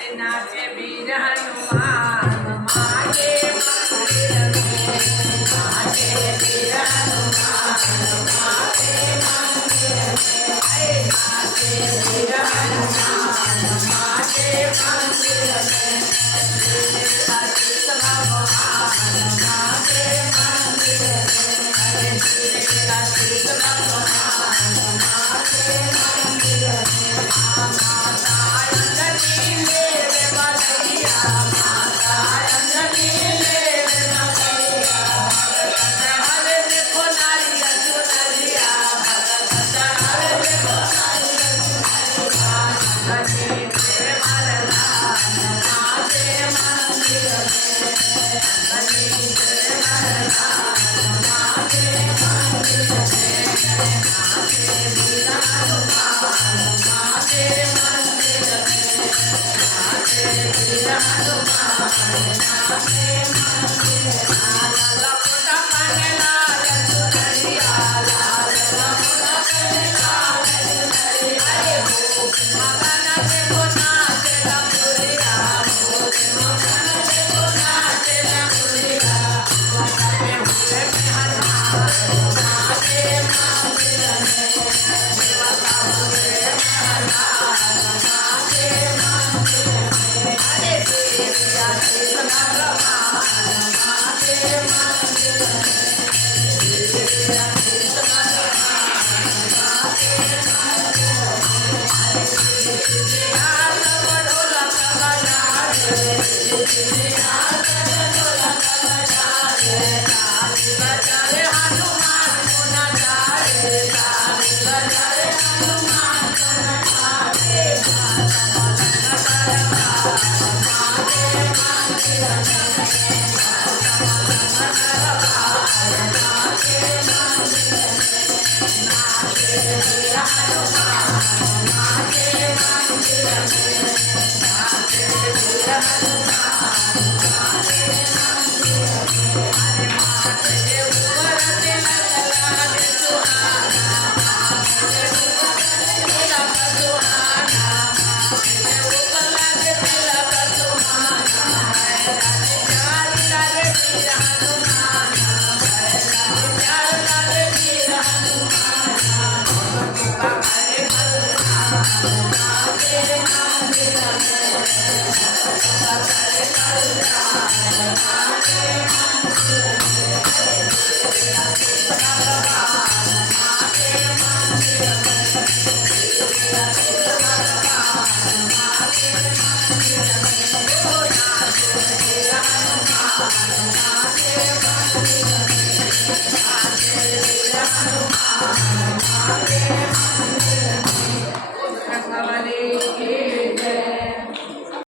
नाचे वीर हनुमान मागे मंदिर में नाचे वीर हनुमान मागे मंदिर में नाचे वीर हनुमान मागे मंदिर में आशीष भगवान मागे मंदिर में आशीष भगवान मागे मंदिर में माता अंजनी मेरे बलैया माता अंजनी मेरे बलैया हरे देखो नारिया चुनरिया हरे देखो नारिया अंजनी मेरे मरला नाचे मंदिर में अंजनी मेरे मरला नाचे मंदिर में नाचे वीर हनुमान नाचे मंदिर में नाचे वीर हनुमान नाचे मंदिर में लाल लखोटा पहने लाल चुनरिया लाल लखोटा पहने लाल चुनरिया मगन देखो नाचे लखुरिया मगन देखो नाचे लखुरिया नाचे हुए में हनुमान नाचे मंदिर में देवता हुए में हनुमान नाचे मंदिर में हरे देवी आशीष भगवान नाचे मंदिर में देवी आशीष भगवान नाचे मंदिर में हरे देवी हाथ ढोलक बजाए देवी हाथ ढोलक बजाए ताली बजाए हनुमान को नचाए ताली बजाए हनुमान को नचाए माता मदन दरबार माते मंदिर में माता मदन दरबार माते मंदिर में नाचे वीर हनुमान नाचे मंदिर में नाचे वीर हनुमान नाचे मंदिर में हरे माथे के ऊपर तिलक लागे सुहाना माथे के ऊपर तिलक सुहाना माथे के ऊपर लागे तिलक सुहाना रानी प्यार लागे वीर हनुमान रानी प्यार लागे वीर हनुमान कृपा करे कल्याण नाचे मंदिर में कृपा करे कल्याण नाचे मंदिर में देवी आशीष भगवान नाचे मंदिर में देवी आशीष भगवान नाचे मंदिर में ओ नाचे वीर हनुमान नाचे मंदिर में नाचे वीर हनुमान नाचे